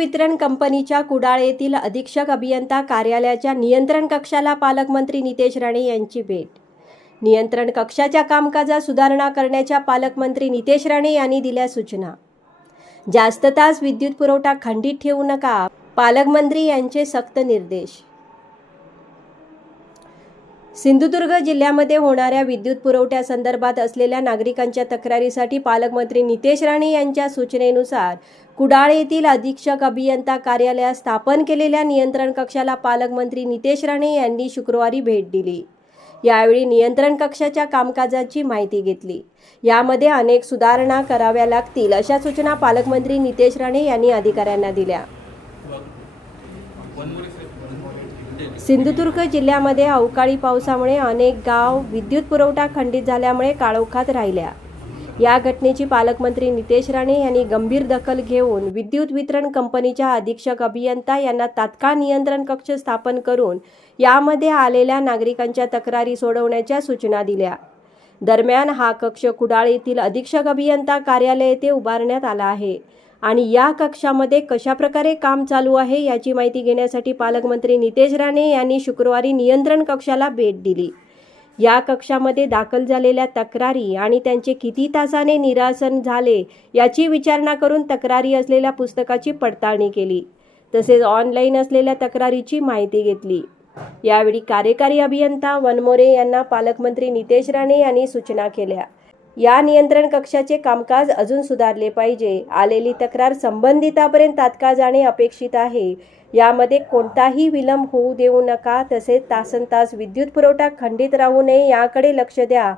वितरण कंपनीच्या कुडाळ येथील अधीक्षक अभियंता कार्यालयाच्या नियंत्रण कक्षाला पालकमंत्री नितेश राणे यांची भेट. नियंत्रण कक्षाच्या कामकाजात सुधारणा करण्याच्या पालकमंत्री नितेश राणे यांनी दिल्या सूचना. जास्त तास विद्युत पुरवठा खंडित ठेवू नका पालकमंत्री यांचे सक्त निर्देश. सिंधुदुर्ग जिल्ह्यामध्ये होणाऱ्या विद्युत पुरवठ्यासंदर्भात असलेल्या नागरिकांच्या तक्रारीसाठी पालकमंत्री नितेश राणे यांच्या सूचनेनुसार कुडाळ येथील अधीक्षक अभियंता कार्यालयात स्थापन केलेल्या नियंत्रण कक्षाला पालकमंत्री नितेश राणे यांनी शुक्रवारी भेट दिली. यावेळी नियंत्रण कक्षाच्या कामकाजाची माहिती घेतली. यामध्ये अनेक सुधारणा कराव्या लागतील अशा सूचना पालकमंत्री नितेश राणे यांनी अधिकाऱ्यांना दिल्या. सिंधुदुर्ग जिल्ह्यामध्ये अवकाळी पावसामुळे अनेक गाव विद्युत पुरवठा खंडित झाल्यामुळे काळोखात राहिल्या. या घटनेची पालकमंत्री नितेश राणे यांनी गंभीर दखल घेऊन विद्युत वितरण कंपनीच्या अधीक्षक अभियंता यांना तात्काळ नियंत्रण कक्ष स्थापन करून यामध्ये आलेल्या नागरिकांच्या तक्रारी सोडवण्याच्या सूचना दिल्या. दरम्यान हा कक्ष कुडाळ येथील अधीक्षक अभियंता कार्यालय येथे उभारण्यात आला आहे. आणि या कक्षामध्ये कशाप्रकारे काम चालू आहे याची माहिती घेण्यासाठी पालकमंत्री नितेश राणे यांनी शुक्रवारी नियंत्रण कक्षाला भेट दिली. या कक्षामध्ये दाखल झालेल्या तक्रारी आणि त्यांचे किती तासाने निरासन झाले याची विचारणा करून तक्रारी असलेल्या पुस्तकाची पडताळणी केली तसेच ऑनलाईन असलेल्या तक्रारीची माहिती घेतली. यावेळी कार्यकारी अभियंता वनमोरे यांना पालकमंत्री नितेश राणे यांनी सूचना केल्या. या नियंत्रण कक्षाचे कामकाज अजून सुधारले पाहिजे. आलेली तक्रार संबंधितापर्यंत तात्काळ जाणे अपेक्षित आहे. यामध्ये कोणताही विलंब होऊ देऊ नका तसेच तासन तास विद्युत पुरवठा खंडित राहू नये याकडे लक्ष द्या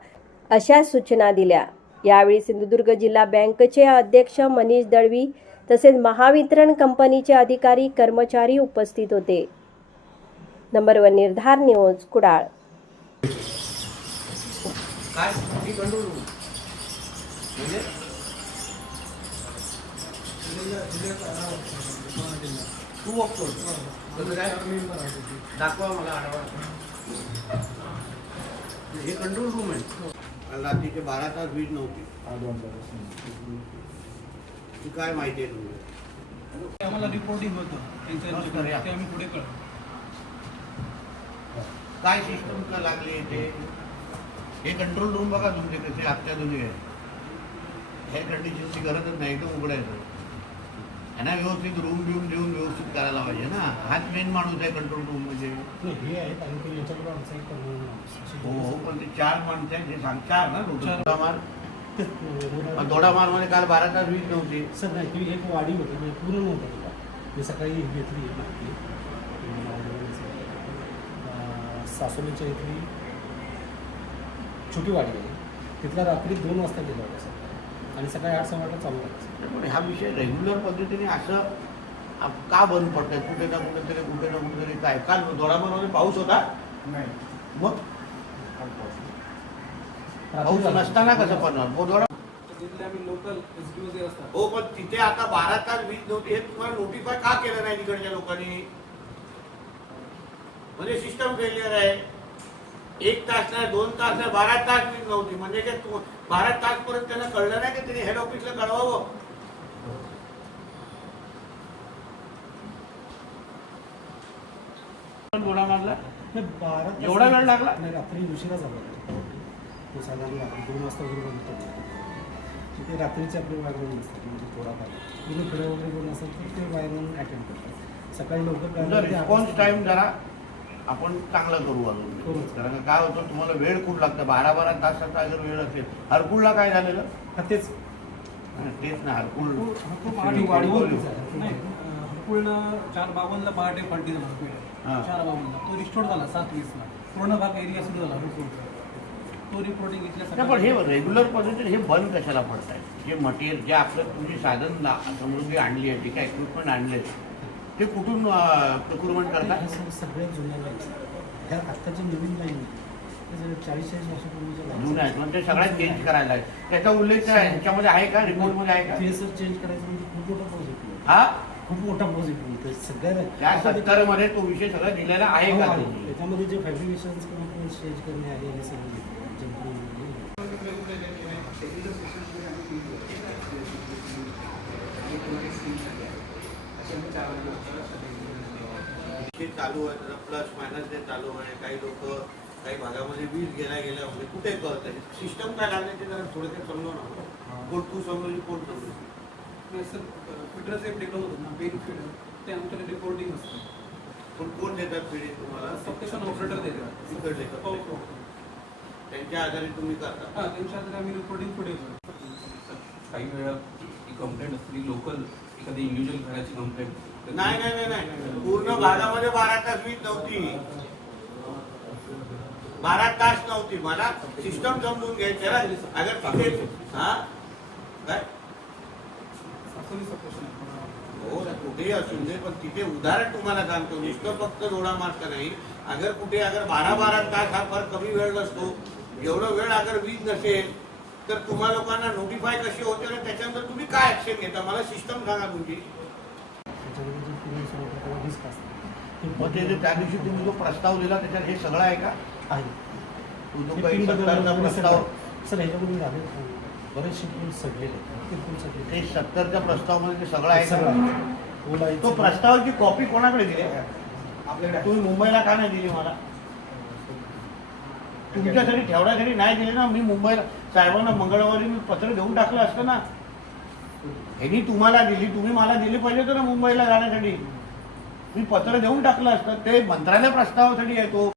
अशा सूचना दिल्या. यावेळी सिंधुदुर्ग जिल्हा बँकेचे अध्यक्ष मनीष दळवी तसेच महावितरण कंपनीचे अधिकारी कर्मचारी उपस्थित होते. Number one Nirdhar news Kudal काय मी कंट्रोल रूम म्हणजे तू बघतो कसं काय दाखवा मला आढावा हे कंट्रोल रूम आहे रात्रीचे बारा तास वीज नव्हती ती काय माहिती आहे तुम्हाला आम्हाला रिपोर्टिंग होतं त्यांच्या या. ते आम्ही पुढे कळतो काय सिस्टम का लागले ते हे कंट्रोल रूम बघा तुमचे कसे अत्याधुनिक आहे हे कंडिशनची गरजच नाही एकदम उघडायचं यांना व्यवस्थित रूम बिऊम देऊन व्यवस्थित करायला पाहिजे ना. हाच मेन माणूस आहे कंट्रोल रूम म्हणजे हे पण ते चार माणसं आहेत जे सांग चार ना. दोडामार मग दोडामारमध्ये काल बारा तास वीज नव्हती. सर नाही एक वाडी होती म्हणजे पूर्ण नव्हतं तिला मी सकाळी घेतली माहिती अं, सासवलीच्या इथली छोटी वाडी आहे. तिथला रात्री दोन वाजता गेला होता सर. आणि सकाळी आठ वाजता चालू पण हा विषय रेग्युलर पद्धतीने असं आप- का बंद पडतंय? कुठे ना कुठेतरी कुठे ना कुठेतरी काय? काल दोडामारमध्ये पाऊस होता. नाही. मग? पाऊस नसताना कसं पडणार? बोधवाडा तिथले आम्ही लोकल एस डी जे असतात. हो पण तिथे आता बारा तास वीज नव्हती. हे तुम्हाला नोटिफाय का केलं नाही तिकडच्या लोकांनी? म्हणजे सिस्टम फेलियर आहे. एक तास नाही दोन तास नाही बारा तास वीज नव्हती. म्हणजे काय तू- बारा तास पर्यंत त्यांना कळलं नाही की त्यांनी हेड ऑफिसला कळवावं. गोळा मारला नाही, बारा एवढा वेळ लागला? नाही रात्री उशिरा झाला. तो साधारण रात्री दोन वाजता वगैरे बंद पडला ते रात्रीचे आपले वायरमॅन असतात म्हणजे थोडाफार. पूर्ण फिरं वगैरे कोण असेल तर ते वायरमॅन अटेंड करतात. सकाळी लवकर रिस्पॉन्स टाइम जरा आपण चांगला करू. अजून. कारण काय होतं तुम्हाला वेळ खूप लागतं. बारा बारा तासाचा अगर वेळ असेल हरकुलला काय झालेलं? तेच. तेच ना. नाही हरकुळनं चार बावनला पहाटे. हरकुळ चार बावनला तो रिस्टोर झाला सात वीसला पूर्ण भाग एरिया सुरू झाला हरकुळचा तो रिपोर्टिंग नाही, पण हे रेग्युलर पद्धतीने हे बंद कशाला पडत आहे जे मटेरियल जे आपलं तुमची साधन समृद्धी आणली आहे जे काय इक्विपमेंट आणले ते कुठून प्रोक्युरमेंट करतात ह्या सग- सगळ्या जुन्या लाईन्स ह्या आत्ताच्या नवीन लाईन चाळीस चाळीस वर्षापूर्वीच्या सगळ्यात चेंज करायला आहे त्याचा उल्लेख ह्याच्यामध्ये आहे? का? रिपोर्टमध्ये आहे का? सर चेंज करायचं म्हणजे खूप मोठा प्रोजेक्ट हा? खूप मोठा प्रोजेक्ट आहे. ते सगळ्या त्या सत्तरमध्ये तो विषय सगळा दिलेला आहे हो, का आहे. तुम्ही? त्याच्यामध्ये जे फॅब्रिकेशन किंवा चेंज करणे आहे हे सगळं चालू आहे त्याचा प्लस मायनस ते चालू आहे काही लोक काही भागामध्ये वीज गेल्या गेल्या म्हणजे कुठे कळत आहे सिस्टम काय लागले ते जरा थोडक्यात समजव ना कोण तू समजली कोण समजली? सर डेव्हलप होतं ना फिटर ते आमच्याकडे रिपोर्टिंग असतं. पण कोण देतात पिढी तुम्हाला? ऑपरेटर देतात. त्यांच्या आधारे तुम्ही करता. हां त्यांच्या आधारे आम्ही रिपोर्टिंग पुढे काही वेळा ही कंप्लेंट असली लोकल एखादी इंडिव्हिज्युअल घराची कंप्लेंट नाही नाही नाही नाही. पूर्ण भागामध्ये बारा तास वीज नव्हती. बारा तास नव्हती. मला सिस्टम समजून घ्यायचं. अगर तिथे हा? काय? हो कुठेही असू दे पण तिथे उदाहरण तुम्हाला सांगतो. नुसतं फक्त जोडा मारता नाही. अगर कुठे अगर बारा बारा तास हा फार कमी वेळ नसतो. एवढं वेळ अगर वीज नसेल तर तुम्हा लोकांना नोटिफाय कशी होते आणि त्याच्यानंतर तुम्ही काय ऍक्शन घेता? मला सिस्टम सांगा तुमची. मग ते जे त्या दिवशी तुम्ही जो प्रस्ताव दिला त्याच्यात हे सगळं आहे का? आहे. तो काही सत्तरचा प्रस्ताव. सर ह्याच्यामध्ये झाले बरेचसे पूल सडलेले. ते पूल सडलेले ते सत्तरच्या प्रस्तावामध्ये ते सगळं आहे का? सगळं तो प्रस्तावाची कॉपी कोणाकडे दिली? तुम्ही मुंबईला का नाही दिली मला? तुमच्यासाठी ठेवण्यासाठी नाही दिली ना मी मुंबईला साहेबांना मंगळवारी मी पत्र देऊन टाकलं असतं ना. ह्यांनी तुम्हाला दिली तुम्ही मला दिली पाहिजे होतं ना मुंबईला जाण्यासाठी. मी पत्र देऊन टाकलं असतं ते मंत्रालय प्रस्तावासाठी येतो.